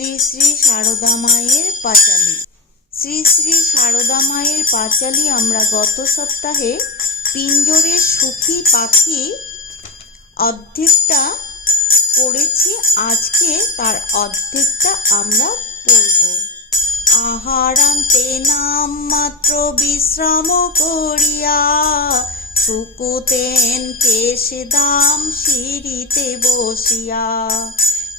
শ্রী শ্রী সারদা মায়ের পাঁচালী। শ্রী শ্রী সারদা মায়ের পাঁচালী আমরা গত সপ্তাহে পিঞ্জরের সুখী পাখি অর্ধেকটা পড়েছি, আজকে তার অর্ধেকটা আমরা পড়ব। আহারান্তে নাম মাত্র বিশ্রাম করিয়া শুকুতেন কেশ দাম সিঁড়িতে বসিয়া।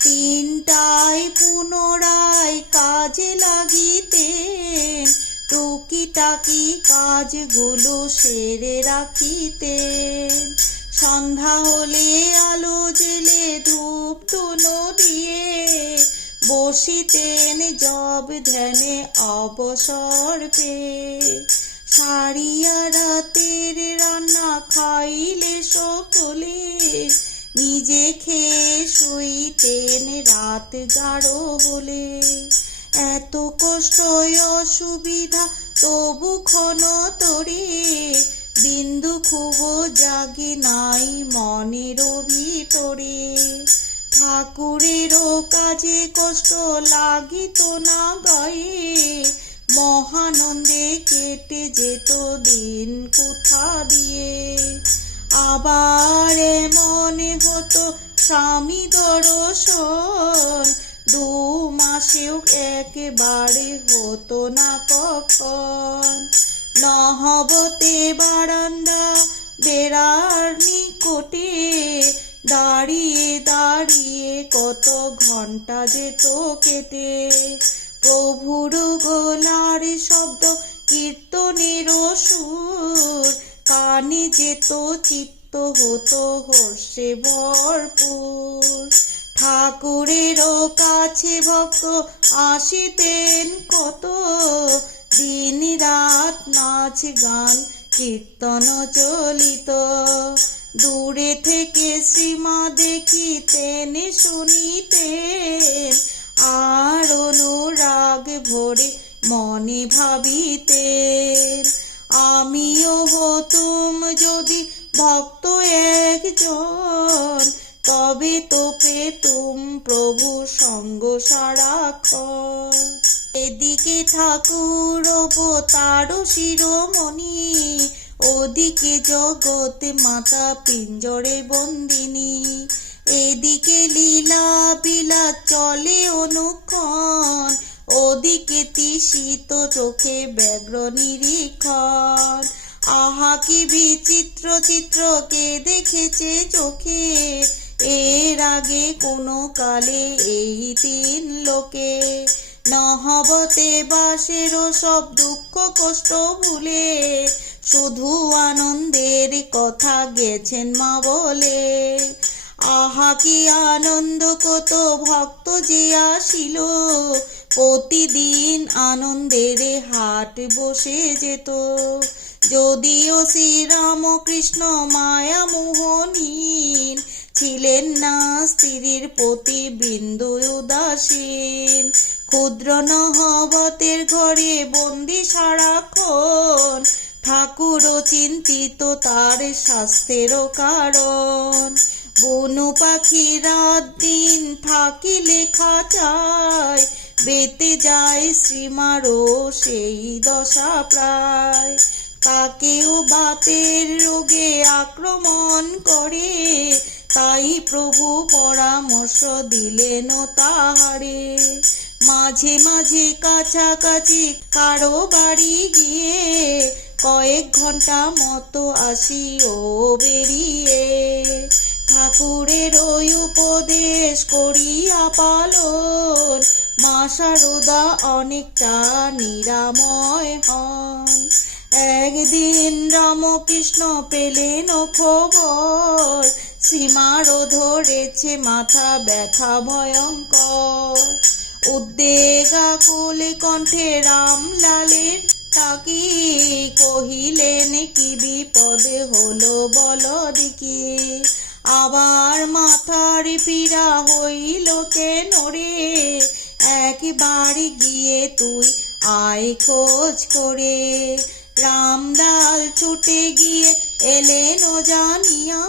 তিনটায় পুনরায় কাজে লাগিতেন, টুকিটাকি কাজগুলো সেরে রাখিতেন। সন্ধ্যা হলে আলো জেলে ধূপ ধুনো দিয়ে বসিতেন জব ধ্যানে অবসর পেয়ে। সারিয়া রাতের রান্না খাইলে সকলে নিজে খেয়ে শুইতেন, রাত গাঢ় হলে। এত কষ্ট অসুবিধা, তবু ক্ষণ তরে বিন্দু খুব জাগে নাই মনের ভিতরে। ঠাকুরেরও কাজে কষ্ট লাগিত না গায়ে, মহানন্দে কেটে যেত দিন কোথা দিয়ে। আবার মনে হতো স্বামী দর্শন দু মাসেও একেবারে হতো না কখন। নহবতে বারান্দা বেড়ার নিকটে দাঁড়িয়ে দাঁড়িয়ে কত ঘণ্টা যেত কেটে। প্রভুর গোলার শব্দ কীর্তনের সুর কানে যেত চিত্ত হতো হর্ষে ভরপুর। ঠাকুরেরও কাছে ভক্ত আসিতেন কত। দিন রাত নাচ গান, কীর্তন চলিত। দূরে থেকে শ্রীমা দেখিতেন, শুনিতেন। একজন তবে তো পেতুম প্রভু সঙ্গ সারাক্ষণ। এদিকে ঠাকুর অবতার শিরোমণি, ওদিকে জগতে মাতা পিঞ্জরে বন্দিনী। এদিকে লীলা বিলা চলে অনুক্ষণ, ওদিকে তৃষিত চোখে ব্যগ্র নিরীক্ষণ। আহা, কি বিচিত্র চিত্র কে দেখেছে চোখে। এর আগে কোনো কালে এই তিন লোকে নহবতে বাসেরও সব দুঃখ কষ্ট ভুলে শুধু আনন্দের কথা গেছেন মা বলে। আহা, কি আনন্দ, কত ভক্ত যে আসিল। প্রতিদিন আনন্দের হাট বসে যেত। যদিও শ্রীরামকৃষ্ণ মায়া মোহনীন ছিলেন না, স্ত্রীর প্রতি বিন্দু উদাসীন। ক্ষুদ্র নহবতের ঘরে বন্দি সারাক্ষণ ঠাকুরও চিন্তিত তার স্বাস্থ্যেরও কারণ। বনু পাখি রাত দিন থাকি লেখা চায় বেতে যায় শ্রীমারও সেই দশা প্রায়। তাকেও বাতের রোগে আক্রমণ করে। তাই প্রভু পরামর্শ দিলেন তাহারে। মাঝে মাঝে কাছাকাছি কারও বাড়ি গিয়ে কয়েক ঘণ্টা মতো আসি ও বেরিয়ে। ঠাকুরের ওই উপদেশ করিয়া পালন, মা সারদা অনেকটা নিরাময় হন। একদিন রামকৃষ্ণ পেলেন খবর সীমারও ধরেছে মাথা ব্যথা ভয়ঙ্কর। উদ্বেগা কোলে কণ্ঠে রামলালের তাকি কহিলেন, কি বিপদে হলো বল দিকে আবার মাথার পীড়া হইল কেন রে? একবার গিয়ে তুই আয় খোঁজ করে। রামলাল ছুটে গিয়ে এলেন জানিয়া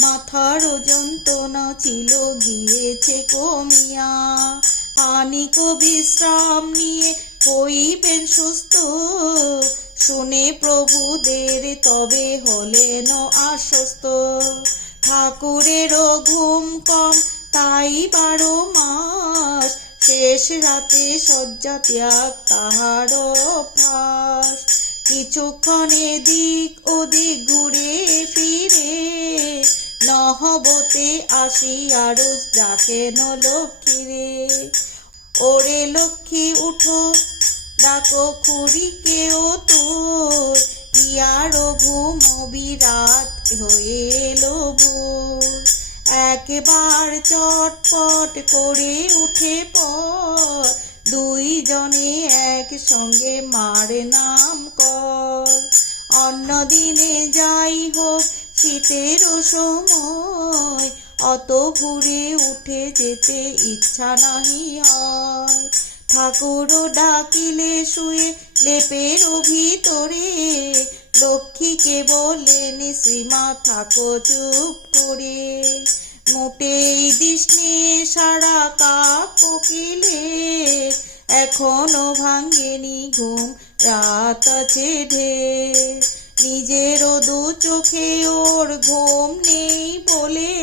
মাথার যন্ত্রণা ছিল, গিয়েছে কমিয়া। খানিক বিশ্রাম নিয়ে হইবেন সুস্থ। শুনে প্রভুদের তবে হলেন আশ্বস্ত। ঠাকুরেরও ঘুম কম, তাই বারো মাস। শেষ রাতে শয্যা ত্যাগ, তাহার অভ্যাস। কিছুক্ষণে দিক ওদিক ঘুরে ফিরে, নহবতে আসি আরও ডাকেন লক্ষ্মীরে ওরে লক্ষ্মী উঠো, ডাকো খুড়িকে ও তোর ইয়ারো ঘুমবি রাত হয়ে এলো ভোর। একবার চটপট করে উঠে পর দুইজনে একসঙ্গে মারে নাম কর। অন্যদিনে যাই হোক শীতেরও সময় অত ভুরে উঠে যেতে ইচ্ছা নাহি হয়। ঠাকুর ডাকিলে শুয়ে, লেপের ভিতরে লক্ষ্মীকে বলেন, শ্রীমা, থাকো চুপ করে। মোটেই দিসনি সারা কাক কোকিলে, এখনও ভাঙেনি ঘুম, রাত আছে ঢের। নিজেরও দু চোখে ওর ঘুম নেই বলে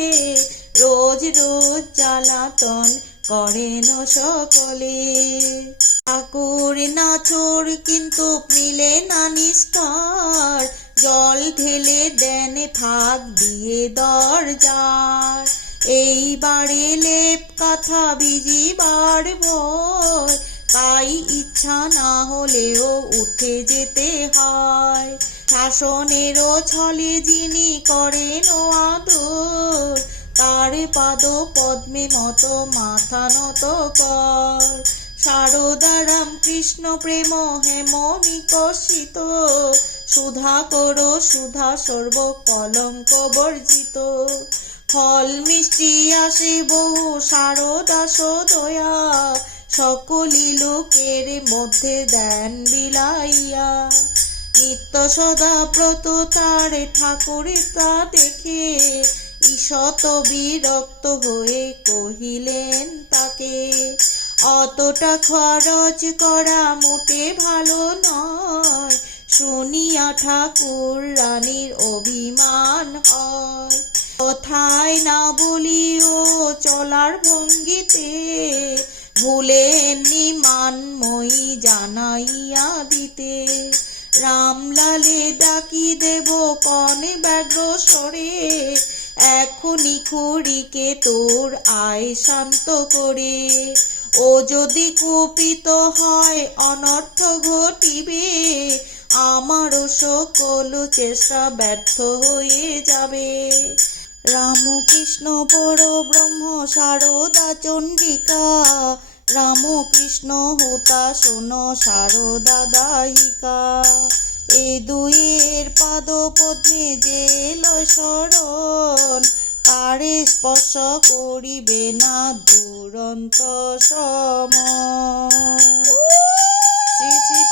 রোজ রোজ জ্বালাতন করেন সকলে। ঠাকুর নাচোর কিন্তু মিলে না নিস্তার জল ঢেলে দেন ফাঁক, দিয়ে দরজার। এইবারে লেপ কাঁথা ভিজিবার ভয় তাই ইচ্ছা না হলেও উঠে যেতে হয়। শাসনেরও ছলে যিনি করেন আদর। তার পাদ পদ্মে নত মাথা নত কর। শারদারাম কৃষ্ণ প্রেম হেম নিকশিত সুধা কর, সুধা সর্ব কলঙ্ক বর্জিত। ফল মিষ্টি আসে বহু শারদা সদয়া, সকলি লোকের মধ্যে দেন বিলাইয়া। নিত্য সদা ব্রত তার ঠাকুরে তা দেখে ঈশত বিরক্ত হয়ে কহিলেন, তাকে অতটা খরচ করা মোটে ভালো নয়। শুনিয়া ঠাকুর রানীর অভিমান হয়। কথায় না বলিও চলার ভঙ্গিতে ভুলেননি মানময়ী জানাইয়া দিতে। রামলালে ডাকি দেব, কনে ব্যগ্র স্বরে এখনি খুড়িকে তোর আয় শান্ত করে। ও যদি কুপিত হয়, অনর্থ ঘটিবে। আমারও সকল চেষ্টা ব্যর্থ হয়ে যাবে। রামকৃষ্ণ পর ব্রহ্ম, সারদা চণ্ডিকা রামকৃষ্ণ হোতা শোন, সারদা দায়িকা। এ দুইয়ের পাদ জেল শরণ। তারে স্পর্শ করিবে না দুরন্ত সম শ্রী শ্রী